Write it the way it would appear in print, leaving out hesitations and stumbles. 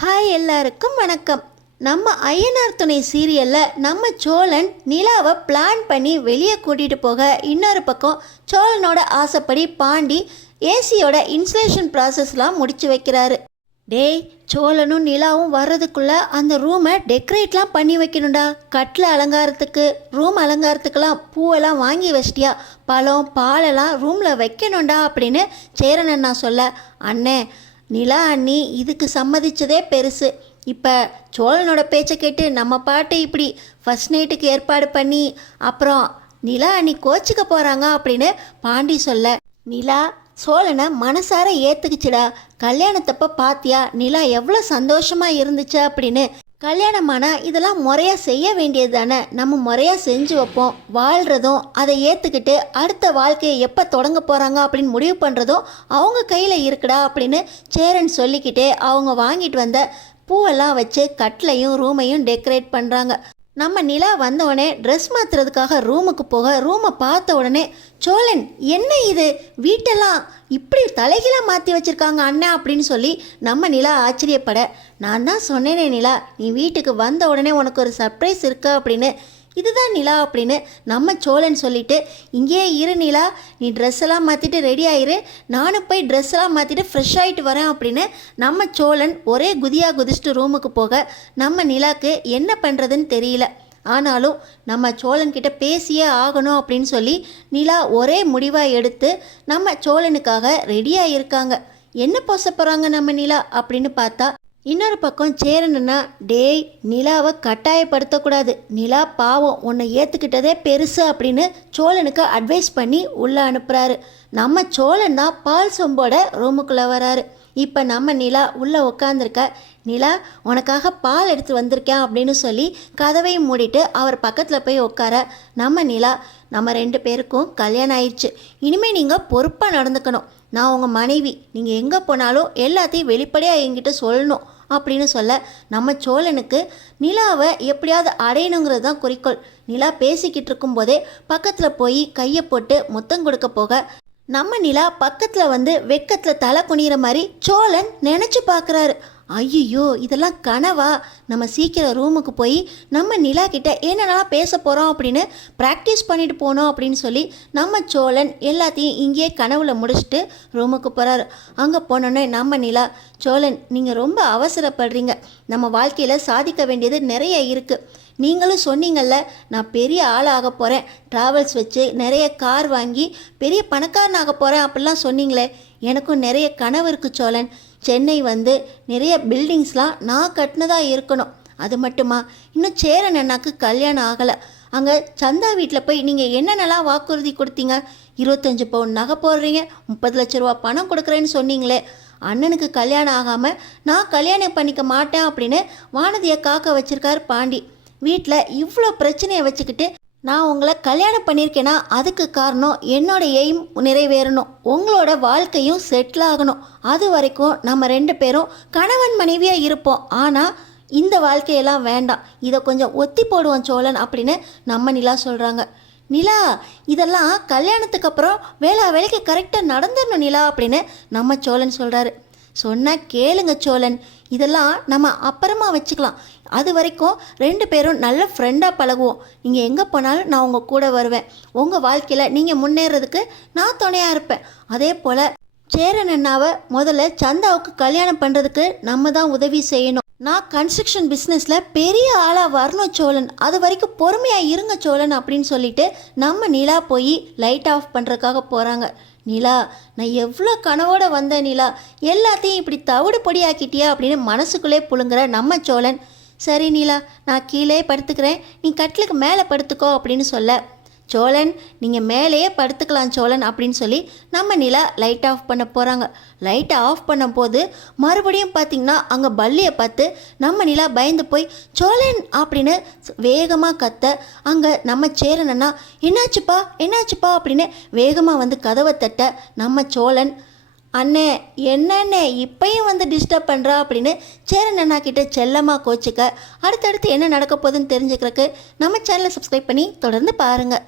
Hi எல்லாருக்கும் வணக்கம். நம்ம ஐயனார் துணை சீரியலில் நம்ம சோழன் நிலாவை பிளான் பண்ணி வெளியே கூட்டிகிட்டு போக இன்னொரு பக்கம் சோழனோட ஆசைப்படி பாண்டி ஏசியோட இன்ஸ்டலேஷன் ப்ராசஸ்லாம் முடிச்சு வைக்கிறாரு. டேய், சோழனும் நிலாவும் வர்றதுக்குள்ளே அந்த ரூமை டெக்கரேட்லாம் பண்ணி வைக்கணும்டா. கட்டில் அலங்காரத்துக்கு ரூம் அலங்காரத்துக்கெல்லாம் பூவெல்லாம் வாங்கி வச்சிட்டியா? பழம் பாலெல்லாம் ரூமில் வைக்கணும்டா அப்படின்னு சேரன் அண்ணா சொல்ல, அண்ணே நிலா அண்ணி இதுக்கு சம்மதிச்சதே பெருசு. இப்போ சோழனோட பேச்சை கேட்டு நம்ம பாட்டு இப்படி ஃபஸ்ட் நைட்டுக்கு ஏற்பாடு பண்ணி அப்புறம் நிலா அண்ணி கோச்சிக்க போகிறாங்க அப்படின்னு பாண்டி சொல்ல, நிலா சோழனை மனசார ஏற்றுக்குச்சுடா. கல்யாணத்தப்ப பாத்தியா நிலா எவ்வளோ சந்தோஷமாக இருந்துச்சு அப்படின்னு. கல்யாணமானா இதெல்லாம் முறையாக செய்ய வேண்டியது தானே, நம்ம முறையாக செஞ்சு வைப்போம். வாழ்கிறதும் அதை ஏற்றுக்கிட்டு அடுத்த வாழ்க்கையை எப்போ தொடங்க போகிறாங்க அப்படின்னு முடிவு பண்ணுறதும் அவங்க கையில் இருக்குடா அப்படின்னு சேரன் சொல்லிக்கிட்டே அவங்க வாங்கிட்டு வந்த பூவெல்லாம் வச்சு கட்டிலையும் ரூமையும் டெக்கரேட் பண்ணுறாங்க. நம்ம நிலா வந்தவுடனே ட்ரெஸ் மாற்றுறதுக்காக ரூமுக்கு போக ரூமை பார்த்த உடனே, சோழன் என்ன இது வீட்டெல்லாம் இப்படி தலைகீழாக மாற்றி வச்சுருக்காங்க அண்ணா அப்படின்னு சொல்லி நம்ம நிலா ஆச்சரியப்பட, நான் தான் சொன்னேனே நிலா, நீ வீட்டுக்கு வந்த உடனே உனக்கு ஒரு சர்ப்ரைஸ் இருக்கா அப்படின்னு. இதுதான் நிலா அப்படின்னு நம்ம சோழன் சொல்லிவிட்டு, இங்கேயே இரு நிலா, நீ ட்ரெஸ் எல்லாம் மாற்றிட்டு ரெடி ஆயிரு, நானும் போய் ட்ரெஸ் எல்லாம் மாற்றிட்டு ஃப்ரெஷ் ஆகிட்டு வரேன் அப்படின்னு நம்ம சோழன் ஒரே குதியாக குதிச்சுட்டு ரூமுக்கு போக நம்ம நிலாக்கு என்ன பண்ணுறதுன்னு தெரியல. ஆனாலும் நம்ம சோழன்கிட்ட பேசியே ஆகணும் அப்படின்னு சொல்லி நிலா ஒரே முடிவாக எடுத்து நம்ம சோழனுக்காக ரெடியாக இருக்காங்க. என்ன போச போகிறாங்க நம்ம நிலா அப்படின்னு பார்த்தா, இன்னொரு பக்கம் சேரணுன்னா, டேய் நிலாவை கட்டாயப்படுத்தக்கூடாது, நிலா பாவம் உன்னை ஏற்றுக்கிட்டதே பெருசு அப்படின்னு சோழனுக்கு அட்வைஸ் பண்ணி உள்ளே அனுப்புகிறாரு. நம்ம சோழன் தான் பால் சொம்போட ரூமுக்குள்ளே வராரு. இப்போ நம்ம நிலா உள்ளே உட்காந்துருக்க, நிலா உனக்காக பால் எடுத்து வந்திருக்கேன் அப்படின்னு சொல்லி கதவையும் மூடிட்டு அவர் பக்கத்தில் போய் உட்கார, நம்ம நிலா நம்ம 2 பேருக்கும் கல்யாணம் ஆயிடுச்சு, இனிமேல் நீங்கள் பொறுப்பாக நடந்துக்கணும், நான் உங்கள் மனைவி, நீங்கள் எங்கே போனாலும் எல்லாத்தையும் வெளிப்படையாக என்கிட்ட சொல்லணும் அப்படின்னு சொல்ல, நம்ம சோழனுக்கு நிலாவை எப்படியாவது அடையணுங்கிறது தான் குறிக்கோள். நிலா பேசிக்கிட்டு இருக்கும்போதே பக்கத்தில் போய் கையை போட்டு முத்தம் கொடுக்க போக, நம்ம நிலா பக்கத்தில் வந்து வெக்கத்தில் தலை குனிகிற மாதிரி சோழன் நினச்சி பார்க்குறாரு. ஐயோ இதெல்லாம் கனவா, நம்ம சீக்கிரம் ரூமுக்கு போய் நம்ம நிலா கிட்ட என்னென்னலாம் பேச போகிறோம் அப்படின்னு ப்ராக்டிஸ் பண்ணிட்டு போனோம் அப்படின்னு சொல்லி நம்ம சோழன் எல்லாத்தையும் இங்கேயே கனவுல முடிச்சுட்டு ரூமுக்கு போகிறாரு. அங்கே போனோன்னே நம்ம நிலா, சோழன் நீங்கள் ரொம்ப அவசரப்படுறீங்க, நம்ம வாழ்க்கையில் சாதிக்க வேண்டியது நிறைய இருக்குது. நீங்களும் சொன்னீங்கல்ல நான் பெரிய ஆளாக போகிறேன், ட்ராவல்ஸ் வச்சு நிறைய கார் வாங்கி பெரிய பணக்காரனாக போகிறேன் அப்படிலாம் சொன்னீங்களே, எனக்கும் நிறைய கனவு இருக்குது சோழன். சென்னை வந்து நிறைய பில்டிங்ஸ்லாம் நான் கட்டினதாக இருக்கணும். அது மட்டுமா, இன்னும் சேரன் அண்ணாக்கு கல்யாணம் ஆகலை. அங்கே சந்தா வீட்டில் போய் நீங்கள் என்னென்னலாம் வாக்குறுதி கொடுத்தீங்க, 25 பவுன் நகை போடுறீங்க, 30 லட்ச ரூபா பணம் கொடுக்குறேன்னு சொன்னீங்களே, அண்ணனுக்கு கல்யாணம் ஆகாமல் நான் கல்யாணம் பண்ணிக்க மாட்டேன் அப்படின்னு வானதியை காக்க வச்சிருக்காரு பாண்டி. வீட்டில் இவ்வளோ பிரச்சனையை வச்சுக்கிட்டு நான் உங்களை கல்யாணம் பண்ணியிருக்கேன்னா அதுக்கு காரணம் என்னோட எய்ம் நிறைவேறணும், உங்களோட வாழ்க்கையும் செட்டில் ஆகணும், அது வரைக்கும் நம்ம 2 பேரும் கணவன் மனைவியாக இருப்போம், ஆனால் இந்த வாழ்க்கையெல்லாம் வேண்டாம், இதை கொஞ்சம் ஒத்தி போடுவோம் சோழன் அப்படின்னு நம்ம நிலா சொல்கிறாங்க. நிலா இதெல்லாம் கல்யாணத்துக்கு அப்புறம் வேலைக்கு கரெக்டாக நடந்துடணும் நிலா அப்படின்னு நம்ம சோழன் சொல்கிறாரு. சொன்னால் கேளுங்க சோழன், இதெல்லாம் நம்ம அப்புறமா வச்சுக்கலாம், அது வரைக்கும் 2 பேரும் நல்ல ஃப்ரெண்டாக பழகுவோம், நீங்கள் எங்கே போனாலும் நான் உங்கள் கூட வருவேன், உங்கள் வாழ்க்கையில் நீங்கள் முன்னேறதுக்கு நான் துணையாக இருப்பேன். அதே போல் சேரன் அண்ணாவை முதல்ல சந்தாவுக்கு கல்யாணம் பண்ணுறதுக்கு நம்ம தான் உதவி செய்யணும், நான் கன்ஸ்ட்ரக்ஷன் பிஸ்னஸில் பெரிய ஆளாக வரணும் சோழன், அது வரைக்கும் பொறுமையாக இருங்க சோழன் அப்படின்னு சொல்லிட்டு நம்ம நிலா போய் லைட் ஆஃப் பண்ணுறதுக்காக போகிறாங்க. நிலா நான் எவ்வளோ கனவோடு வந்தேன் நிலா, எல்லாத்தையும் இப்படி தவிடு பொடியாக்கிட்டியா அப்படின்னு மனசுக்குள்ளே புழுங்குற நம்ம சோழன், சரி நிலா நான் கீழே படுத்துக்கிறேன், நீ கட்டிலுக்கு மேலே படுத்துக்கோ அப்படின்னு சொல்ல, சோழன் நீங்கள் மேலேயே படுத்துக்கலாம் சோழன் அப்படின்னு சொல்லி நம்ம நிலா லைட் ஆஃப் பண்ண போகிறாங்க. லைட்டை ஆஃப் பண்ணும் போது மறுபடியும் பார்த்திங்கன்னா அங்கே பல்லியை பார்த்து நம்ம நிலா பயந்து போய் சோழன் அப்படின்னு வேகமாக கத்த, அங்கே நம்ம சேரனன்னா என்னாச்சுப்பா அப்படின்னு வேகமாக வந்து கதவை தட்ட, நம்ம சோழன், அண்ணே என்னண்ணே இப்பையும் வந்து டிஸ்டர்ப் பண்ணுறா அப்படின்னு சேரன் அண்ணா கிட்ட செல்லமாக கோச்சிக்க, அடுத்தடுத்து என்ன நடக்க போகுதுன்னு தெரிஞ்சுக்கிறதுக்கு நம்ம சேனலை சப்ஸ்கிரைப் பண்ணி தொடர்ந்து பாருங்கள்.